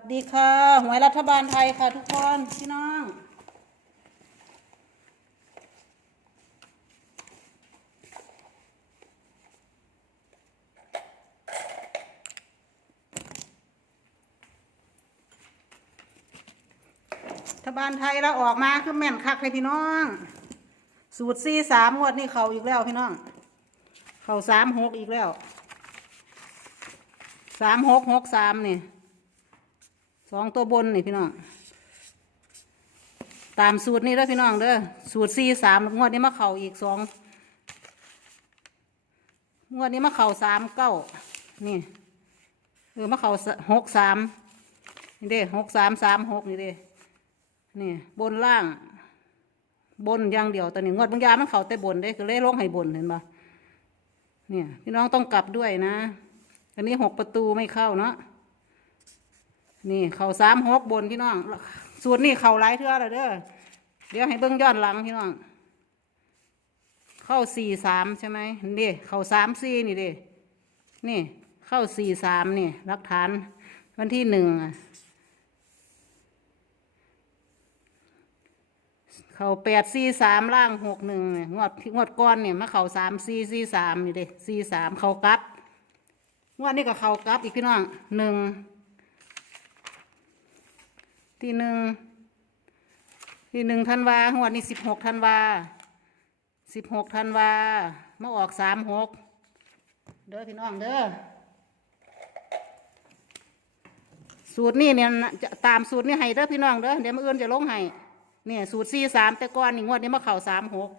วัสดีค่ะหวยรัฐบาลไทยค่ะทุกคนพี่น้อง รัฐบาลไทยเราออกมาคือแม่นคักเลยพี่น้อง สูตรซีสามงวดนี่เขาอีกแล้วพี่น้อง เขาสามหกอีกแล้วสามหกหกสามนี่ สองตัวบนนี่พี่น้อง ตามสูตรนี้เด้อพี่น้องเด้อ สูตรสี่สามงวดนี้มาเข่าอีกสองงวดนี้มาเข่าสามเก้านี่เออมาเข่าหกสามนี่เด้หกสามสามหกนี่เด้นี่บนล่าง บนอย่างเดียวตอนนี้งวดบางยามันเข่าแต่บนเด้ก็เลยลงให้บนเห็นปะเนี่ยพี่น้องต้องกลับด้วยนะ อันนี้หกประตูไม่เข้าเนาะ นี่เข่าสามหกบนพี่น้อง สูตรนี่เข่าหลายเทื่อเลยเด้อเดี๋ยวให้เบิ้งย้อนหลังพี่น้อง เข้าสี่สามใช่ไหมนี่เข่าสามสี่นี่เด้นี่เข้าสี่สามนี่รักฐาน วันที่หนึ่งเข่าแปดสี่สามล่างหกหนึ่งเนี่งวดงวดก้อนเนี่ยมาเข่าสามสี่สี่สามนี่เด้สี่สามเข่ากลับงวดนี้ก็เข่ากลับอีกพี่น้องหนึ่ง ที่หนึ่งที่หนึ่งธันวาหัวดนี้สิบหกธันวาสิบหกธันวามาออกสามหกเด้อพี่น้องเด้อสูตรนี่เนี่ยจะตามสูตรนี่ให้เด้อพี่น้องเด้อเดี๋ยวมื่ออื่นจะลงให้เนี่ยสูตรสี่สามแต่ก่อนนี่งวดนี้มาเข่าสามหก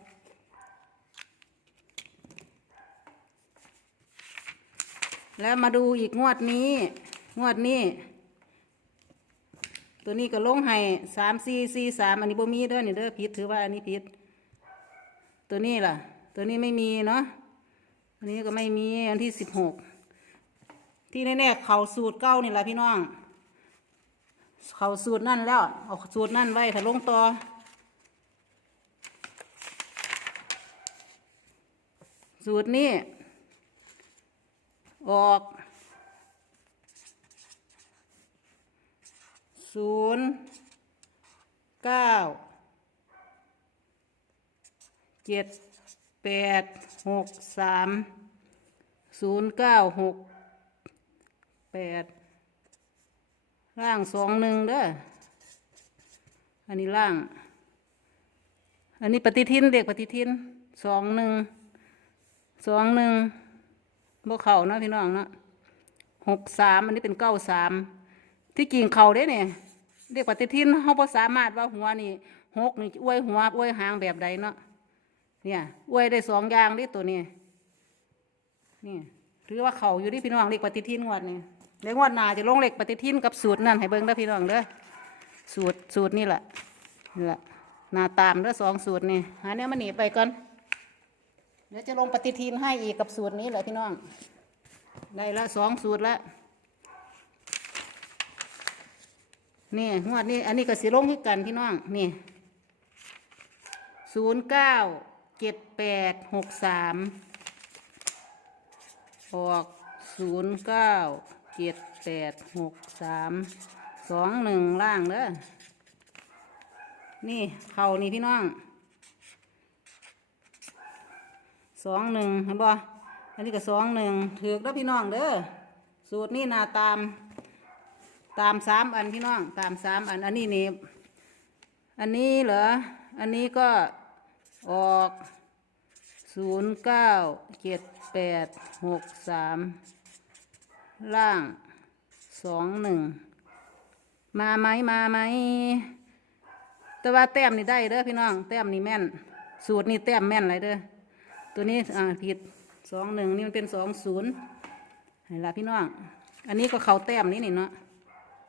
แล้วมาดูอีกงวดนี้ งวดนี้ ตัวนี้ก็ลงให้สามสี่สี่สามอันนี้บ่มีเด้อนี่เด้อผิดถือว่าอันนี้ผิด ตัวนี้ล่ะ ตัวนี้ไม่มีเนาะอันนี้ก็ไม่มีอันที่สิบหกที่แน่ๆเขาสูตรเก้านี่แหละพี่น้อง เขาสูตรนั่นแล้วเอาสูตรนั่นไว้ถ้าลงต่อสูตรนี้ออก ศูนย์เก้าเจ็ดแปดหกสามศูนย์เก้าหกแปดล่างสองหนึ่งเด้ออันนี้ล่าง อันนี้ปฏิทินเด็กปฏิทินสองหนึ่งสองหนึ่งบ่เข่าเนาะพี่น้องเนาะหกสามอันนี้เป็นเก้าสาม ที่กิ่งเขาได้เนี่ยเด็กปฏิทินเขาพอสามารถว่าหัวนี่หกนี่อวยหัวอวยหางแบบใดเนาะเนี่ยอวยได้สองอย่างนี่ตัวนี้นี่ถือว่าเขาอยู่ที่พี่น้องเล็กปฏิทินงวดนี่เล็กงวดหนาจะลงเล็กปฏิทินกับสูตรนั่นให้เบิ้งเด้พี่น้องเด้อสูตรสูตรนี่แหละนี่แหละหนาตามเด้อสองสูตรนี่หาเนี่ยมันหนีไปก่อนเดี๋ยวจะลงปฏิทินให้อีกกับสูตรนี้แหละพี่น้องได้ละสองสูตรละ นี่งวดนี้อันนี้ก็สิลงให้กันพี่น้องนี่ศูนย์เก้าเจ็ดแปดหกสามออกศูนย์เก้าเจ็ดแปดหกสามสองหนึ่งล่างเด้อนี่เข่านี่พี่น้องสองหนึ่งเห็นบ่อันนี้ก็สองหนึ่งถือแล้วพี่น้องเด้อสูตรนี่นาตาม ตามสามอันพี่น้องตามสามอัน อันนี้นี่อันนี้เหรอ อันนี้ก็ออกศูนย์เก้าเจ็ดแปดหกสามล่างสองหนึ่งมาไหมมาไหมแต่ว่าแต้มนี่ได้เด้อพี่น้อง แต้มนี่แม่น สูตรนี่แต้มแม่นเลยเด้อตัวนี้อ่าผิดสองหนึ่งนี่มันเป็นสองศูนย์เห็นละพี่น้อง อันนี้ก็เขาแต้มนี่นี่เนาะ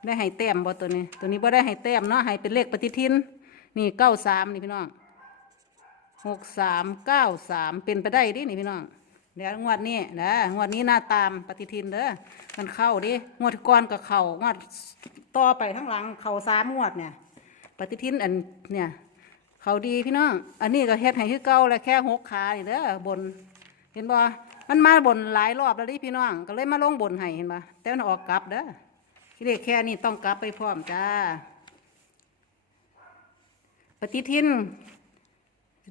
ได้ให้แต้มบ่ตัวนี้ ตัวนี้บ่ได้ให้แต้มเนาะให้เป็นเลขปฏิทิน นี่เก้าสามนี่พี่น้องหกสามเก้าสามเป็นไปได้ดินี่พี่น้องเดี๋ยวงวดนี้นะงวดนี้หน้าตามปฏิทินเด้อมันเข้าดิงวดก่อนกับเข่างวดต่อไปทั้งหลังเข่าสามงวดเนี่ย ปฏิทินอันเนี่ยเขาดีพี่น้อง อันนี้ก็เฮ็ดให้คือเก่าแหละแค่หกขานี่เด้อบน เห็นบ่มันมาบนหลายรอบแล้วดิพี่น้อง ก็เลยมาลงบนให้เห็นบ่แต่มันออกกลับเด้อ เลขแค่นี้ต้องกลับไปพร้อมจ้า ปฏิทิน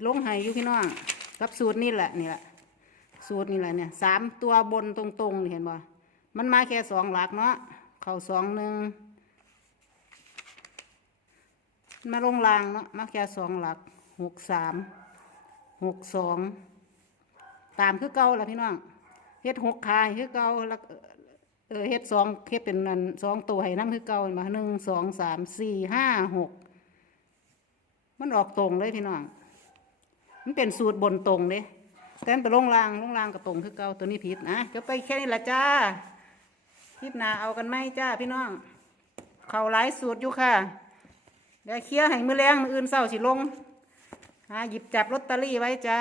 ลงให้อยู่พี่น้องกับสูตรนี่แหละนี่แหละสูตรนี่แหละเนี่ยสามตัวบนตรงๆนี่เห็นบ่มันมาแค่สองหลักเนาะเข่าสองหนึ่งมาลงรางเนาะมาแค่สองหลักหกสามหกสองตามคือเก่าละพี่น้องเฮ็ดหกคายคือเก่าแล้ว เออเฮ็ดสองเฮ็ดเป็นนันสองตัวให้น้ำคือเก่ามาหนึ่งสองสามสี่ห้าหกมันออกตรงเลยพี่น้องมันเป็นสูตรบนตรงเลยแต่มันไปลงรางลงรางกับตรงคือเก่าตัวนี้ผิดนะจะไปแค่นี้ละจ้าคลิปหนาเอากันไหมจ้าพี่น้อง เขาหลายสูตรอยู่ค่ะเดี๋ยวเคลียร์ให้มือแรงมืออื่นเศร้าสิลงหาหยิบจับลอตเตอรี่ไว้จ้า